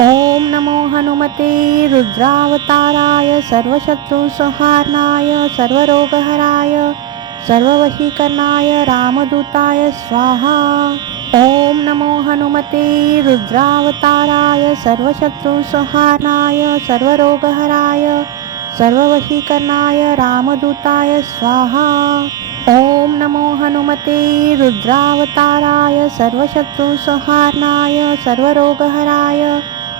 ॐ नमो हनुमते रुद्रावताराय सर्वशत्रुसंहारणाय सर्वरोगहराय सर्ववशीकरणाय रामदूताय स्वाहा। ॐ नमो हनुमते रुद्रावताराय सर्वशत्रुसंहारणाय सर्वरोगहराय सर्ववशीकरणाय रामदूताय स्वाहा। ॐ नमो हनुमते रुद्रावताराय सर्वशत्रुसंहारणाय सर्वरोगहराय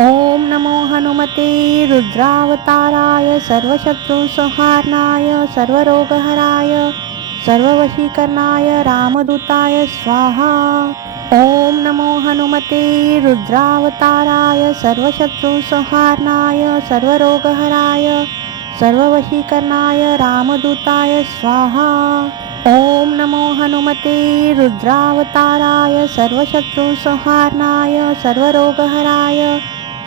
ॐ नमो हनुमते रुद्रावताराय सर्वशत्रुसंहारणाय सर्वरोगहराय सर्ववशीकरणाय रामदूताय स्वाहा। ॐ नमो हनुमते रुद्रावताराय सर्वशत्रुसंहारणाय सर्वरोगहराय सर्ववशीकरणाय रामदूताय स्वाहा। ॐ नमो हनुमते रुद्रावताराय सर्वशत्रुसंहारणाय सर्वरोगहराय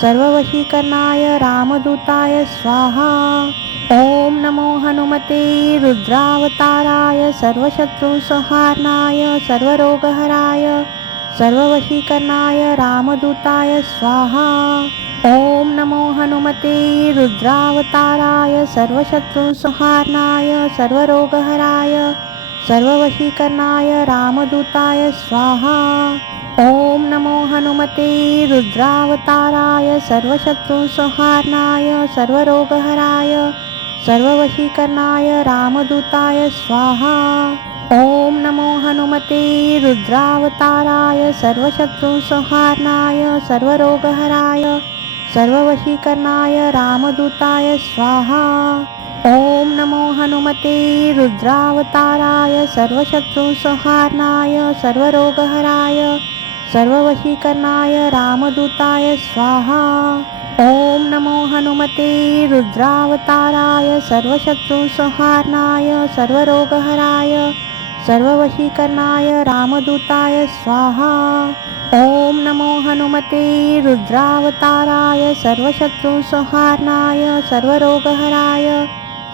सर्ववशीकरणाय रामदूताय स्वाहा। ॐ नमो हनुमते रुद्रावताराय सर्वशत्रुसंहारणाय सर्वरोगहराय सर्ववशीकरणाय रामदूताय स्वाहा। ॐ नमो हनुमते रुद्रावताराय सर्वशत्रुसंहारणाय सर्वरोगहराय सर्ववशीकरणाय रामदूताय स्वाहा। ॐ नमो हनुमते रुद्रावताराय सर्वशत्रुसंहारणाय सर्वरोगहराय सर्ववशीकरणाय रामदूताय स्वाहा। ॐ नमो हनुमते रुद्रावताराय सर्वशत्रुसंहारणाय सर्वरोगहराय सर्ववशीकरणाय रामदूताय स्वाहा ॐ नमो हनुमते रुद्रावताराय सर्वशत्रुसंहारणाय सर्वरोगहराय सर्ववशीकरणाय रामदूताय स्वाहा। ॐ नमो हनुमते रुद्रावताराय सर्वशत्रुसंहारणाय सर्वरोगहराय सर्ववशीकरणाय रामदूताय स्वाहा। ॐ नमो हनुमते रुद्रावताराय सर्वशत्रुसंहारणाय सर्वरोगहराय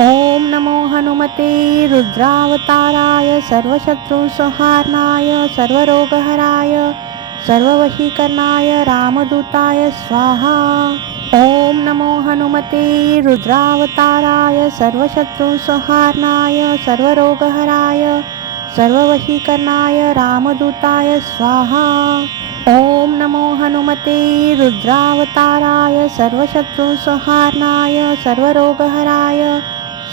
ॐ नमो हनुमते रुद्रावताराय सर्वशत्रुसंहारणाय सर्वरोगहराय सर्ववशीकरणाय रामदूताय स्वाहा। ॐ नमो हनुमते रुद्रावताराय सर्वशत्रुसंहारणाय सर्वरोगहराय सर्ववशीकरणाय रामदूताय स्वाहा। ॐ नमो हनुमते रुद्रावताराय सर्वशत्रुसंहारणाय सर्वरोगहराय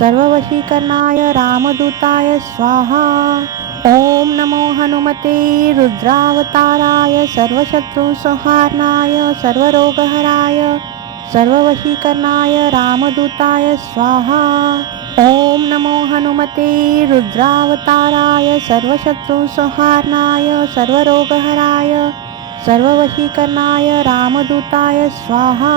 सर्ववशीकरणाय रामदूताय स्वाहा। ॐ नमो हनुमते रुद्रावताराय सर्वशत्रुसंहारणाय सर्वरोगहराय सर्ववशीकरणाय रामदूताय स्वाहा। ॐ नमो हनुमते रुद्रावताराय सर्वशत्रुसंहारणाय सर्वरोगहराय सर्ववशीकरणाय रामदूताय स्वाहा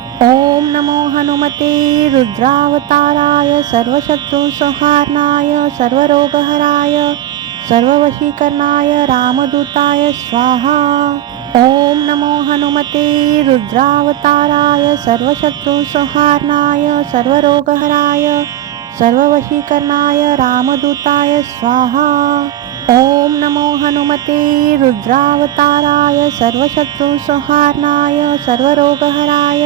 ॐ नमो हनुमते रुद्रावताराय सर्वशत्रुसंहारणाय सर्वरोगहराय सर्ववशीकरणाय रामदूताय स्वाहा। ॐ नमो हनुमते रुद्रावताराय सर्वशत्रुसंहारणाय सर्वरोगहराय सर्ववशीकरणाय रामदूताय स्वाहा। ॐ नमो हनुमते रुद्रावताराय सर्वशत्रुसंहारणाय सर्वरोगहराय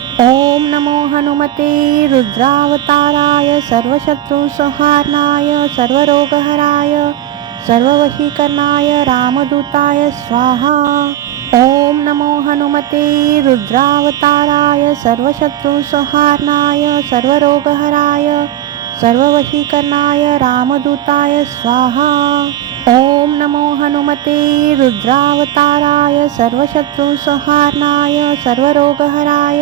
ॐ नमो हनुमते रुद्रावताराय सर्वशत्रुसंहारणाय सर्वरोगहराय सर्ववशीकरणाय रामदूताय स्वाहा। ॐ नमो हनुमते रुद्रावताराय सर्वशत्रुसंहारणाय सर्वरोगहराय सर्ववशीकरणाय रामदूताय स्वाहा। ॐ नमो हनुमते रुद्रावताराय सर्वशत्रुसंहारणाय सर्वरोगहराय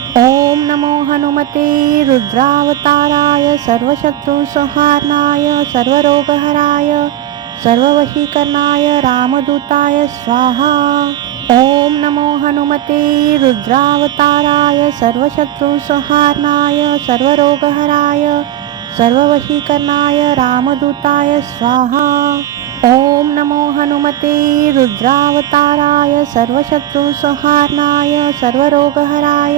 ॐ नमो हनुमते रुद्रावताराय सर्वशत्रुसंहारणाय सर्वरोगहराय सर्ववशीकरणाय रामदूताय स्वाहा। ॐ नमो हनुमते रुद्रावताराय सर्वशत्रुसंहारणाय सर्वरोगहराय सर्ववशीकरणाय रामदूताय स्वाहा। ॐ नमो हनुमते रुद्रावताराय सर्वशत्रुसंहारणाय सर्वरोगहराय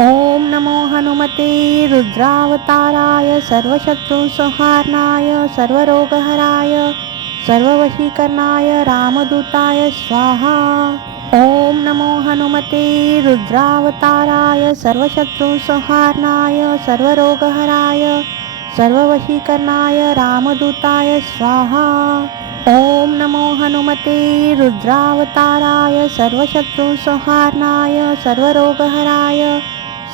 ॐ नमो हनुमते रुद्रावताराय सर्वशत्रुसंहारणाय सर्वरोगहराय सर्ववशीकरणाय रामदूताय स्वाहा। ॐ नमो हनुमते रुद्रावताराय सर्वशत्रुसंहारणाय सर्वरोगहराय सर्ववशीकरणाय रामदूताय स्वाहा। ॐ नमो हनुमते रुद्रावताराय सर्वशत्रुसंहारणाय सर्वरोगहराय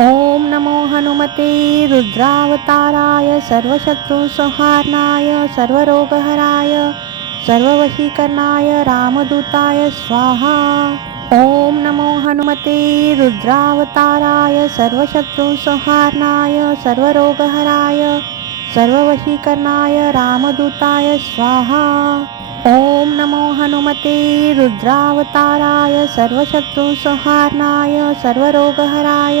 ॐ नमो हनुमते रुद्रावताराय सर्वशत्रुसंहारणाय सर्वरोगहराय सर्ववशीकरणाय रामदूताय स्वाहा। ॐ नमो हनुमते रुद्रावताराय सर्वशत्रुसंहारणाय सर्वरोगहराय सर्ववशीकरणाय रामदूताय स्वाहा। ॐ नमो हनुमते रुद्रावताराय सर्वशत्रुसंहारणाय सर्वरोगहराय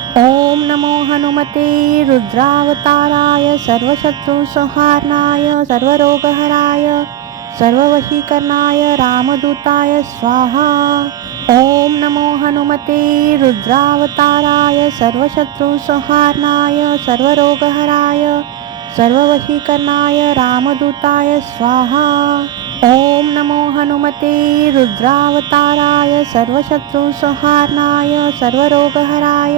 ॐ नमो हनुमते रुद्रावताराय सर्वशत्रुसंहारणाय सर्वरोगहराय सर्ववशीकरणाय रामदूताय स्वाहा। ॐ नमो हनुमते रुद्रावताराय सर्वशत्रुसंहारणाय सर्वरोगहराय सर्ववशीकरणाय रामदूताय स्वाहा। ॐ नमो हनुमते रुद्रावताराय सर्वशत्रुसंहारणाय सर्वरोगहराय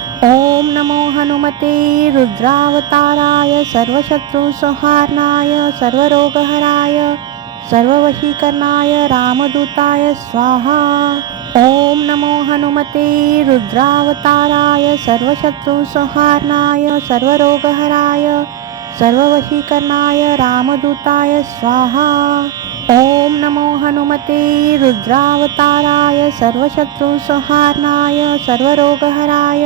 ॐ नमो हनुमते रुद्रावताराय सर्वशत्रुसंहारणाय सर्वरोगहराय सर्ववशीकरणाय रामदूताय स्वाहा। ॐ नमो हनुमते रुद्रावताराय सर्वशत्रुसंहारणाय सर्वरोगहराय सर्ववशीकरणाय रामदूताय स्वाहा। ॐ नमो हनुमते रुद्रावताराय सर्वशत्रुसंहारणाय सर्वरोगहराय